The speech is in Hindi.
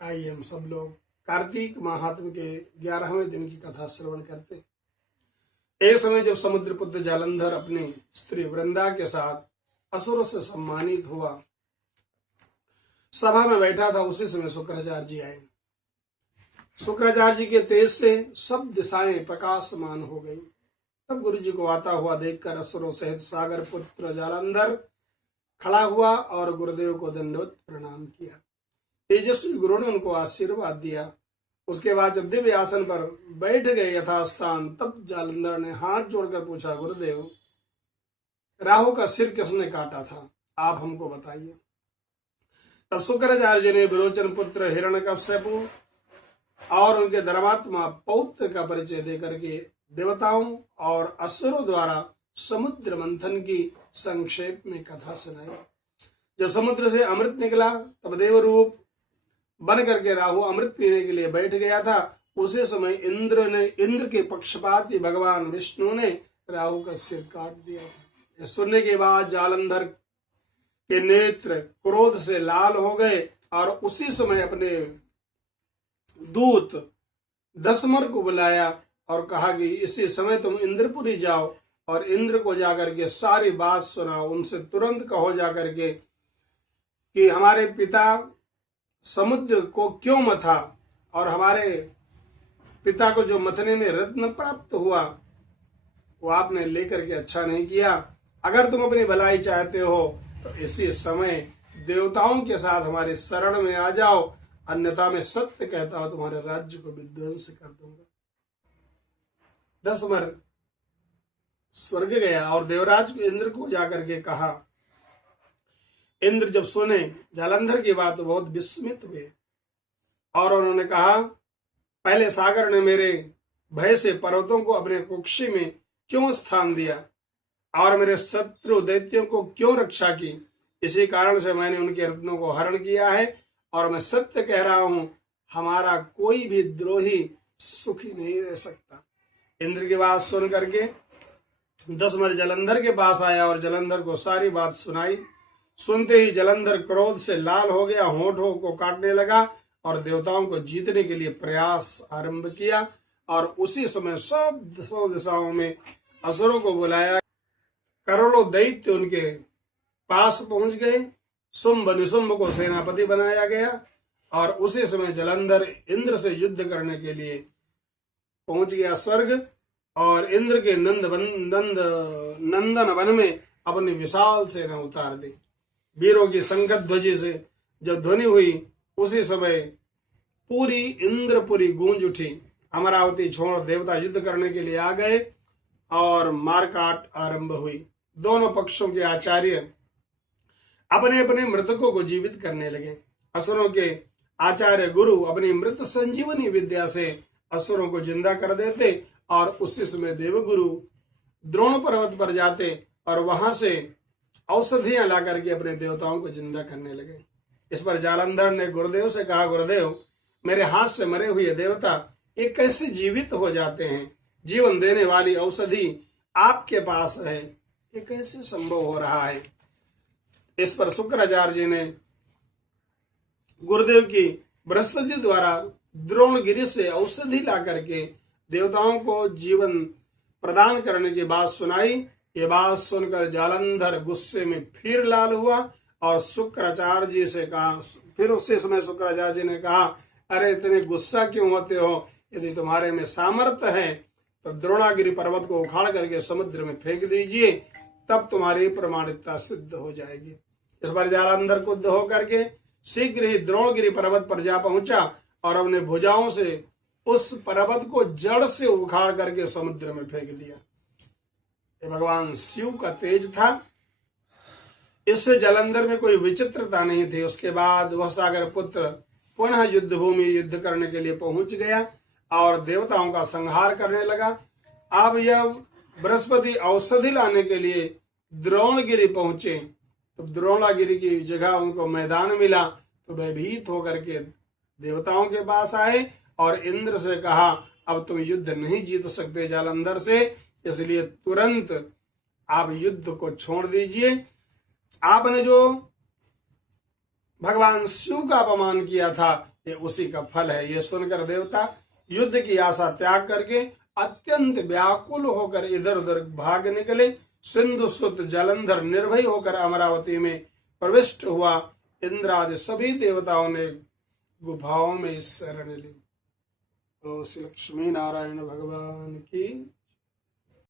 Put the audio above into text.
आइए हम सब लोग कार्तिक महात्म के 11वें दिन की कथा श्रवण करते हैं। एक समय जब समुद्रपुत्र जालंधर अपनी स्त्री वृंदा के साथ असुरों से सम्मानित हुआ, सभा में बैठा था, उसी समय शुक्राचार्य जी आए। शुक्राचार्य जी के तेज से सब दिशाएं प्रकाशमान हो गई। तब गुरु जी को आता हुआ देखकर असुरों सहित सागर पुत्र जालंधर खड़ा हुआ और गुरुदेव को दंडवत प्रणाम किया। तेजस्वी गुरु ने उनको आशीर्वाद दिया। उसके बाद जब दिव्य आसन पर बैठ गए यथास्थान, तब जालंधर ने हाथ जोड़कर पूछा, गुरुदेव, राहु का सिर किसने काटा था, आप हमको बताइए। तब शुक्राचार्य जी ने विरोचन पुत्र हिरण्यकश्यपु और उनके धर्मात्मा पौत्र का परिचय देकर के देवताओं और असुरों द्वारा समुद्र मंथन की संक्षेप में कथा सुनाई। जब समुद्र से अमृत निकला, तब देव रूप बन करके राहु अमृत पीने के लिए बैठ गया था। उसी समय इंद्र के पक्षपाती भगवान विष्णु ने राहु का सिर काट दिया था। सुनने के बाद जालंधर के नेत्र क्रोध से लाल हो गए और उसी समय अपने दूत दशमर को बुलाया और कहा कि इसी समय तुम इंद्रपुरी जाओ और इंद्र को जाकर के सारी बात सुनाओ। उनसे तुरंत कहो जाकर के कि हमारे पिता समुद्र को क्यों मथा और हमारे पिता को जो मथने में रत्न प्राप्त हुआ वो आपने लेकर के अच्छा नहीं किया। अगर तुम अपनी भलाई चाहते हो तो इसी समय देवताओं के साथ हमारे शरण में आ जाओ, अन्यथा मैं सत्य कहता हूं तुम्हारे राज्य को विध्वंस कर दूंगा। दशमर स्वर्ग गया और देवराज इंद्र को जाकर के कहा। इंद्र जब सुने जालंधर की बात तो बहुत विस्मित हुए और उन्होंने कहा, पहले सागर ने मेरे भय से पर्वतों को अपने कुक्षी में क्यों स्थान दिया और मेरे शत्रु दैत्यों को क्यों रक्षा की। इसी कारण से मैंने उनके रत्नों को हरण किया है और मैं सत्य कह रहा हूं, हमारा कोई भी द्रोही सुखी नहीं रह सकता। इंद्र की बात सुन करके दशमर जलंधर के पास आया और जलंधर को सारी बात सुनाई। सुनते ही जलंधर क्रोध से लाल हो गया, होठों को काटने लगा और देवताओं को जीतने के लिए प्रयास आरंभ किया। और उसी समय सब दिशाओं में असुरों को बुलाया। करोड़ों दैत्य उनके पास पहुंच गए। शुंभ निशुंभ को सेनापति बनाया गया और उसी समय जलंधर इंद्र से युद्ध करने के लिए पहुंच गया स्वर्ग और इंद्र के नंदन वन में अपनी विशाल सेना उतार दी। वीरों की संगत ध्वजी से जब ध्वनि हुई, उसी समय पूरी इंद्रपुरी गूंज उठी। अमरावती छोड़ देवता युद्ध करने के लिए आ गए और मारकाट आरंभ हुई। दोनों पक्षों के आचार्य अपने अपने मृतकों को जीवित करने लगे। असुरों के आचार्य गुरु अपनी मृत संजीवनी विद्या से असुरों को जिंदा कर देते और उसी समय देवगुरु द्रोण पर्वत पर जाते और वहां से औषधियां ला करके अपने देवताओं को जिंदा करने लगे। इस पर जालंधर ने गुरुदेव से कहा, गुरुदेव, मेरे हाथ से मरे हुए देवता ये कैसे जीवित हो जाते हैं? जीवन देने वाली औषधि आपके पास है, ये कैसे संभव हो रहा है? इस पर शुक्राचार्य जी ने गुरुदेव की बृहस्पति द्वारा द्रोणगिरि से औषधि ला करके देवताओं को जीवन प्रदान करने की बात सुनाई। ये बात सुनकर जालंधर गुस्से में फिर लाल हुआ और शुक्राचार्य जी से कहा। फिर उसी समय शुक्राचार्य जी ने कहा, अरे इतने गुस्सा क्यों होते हो? यदि तुम्हारे में सामर्थ्य है तो द्रोणागिरि पर्वत को उखाड़ करके समुद्र में फेंक दीजिए, तब तुम्हारी प्रमाणिकता सिद्ध हो जाएगी। इस बार जालंधर क्रुद्ध होकर के शीघ्र ही द्रोणगिरि पर्वत पर जा पहुंचा और अपने भुजाओं से उस पर्वत को जड़ से उखाड़ करके समुद्र में फेंक दिया। ये भगवान शिव का तेज था। इससे जालंधर में कोई विचित्रता नहीं थी। उसके बाद वह सागर पुत्र पुनः युद्ध भूमि युद्ध करने के लिए पहुंच गया और देवताओं का संहार करने लगा। अब यह बृहस्पति औषधि लाने के लिए द्रोणगिरि पहुंचे तो द्रोणागिरि की जगह उनको मैदान मिला तो भयभीत होकर के देवताओं के पास आए और इंद्र से कहा, अब तुम युद्ध नहीं जीत सकते जालंधर से, इसलिए तुरंत आप युद्ध को छोड़ दीजिए। आपने जो भगवान शिव का अपमान किया था, ये उसी का फल है। ये सुनकर देवता युद्ध की आशा त्याग करके अत्यंत व्याकुल होकर इधर उधर भाग निकले। सिंधु सुत जलंधर निर्भय होकर अमरावती में प्रविष्ट हुआ। इंद्र आदि सभी देवताओं ने गुफाओं में शरण ली। तो श्री लक्ष्मी नारायण भगवान की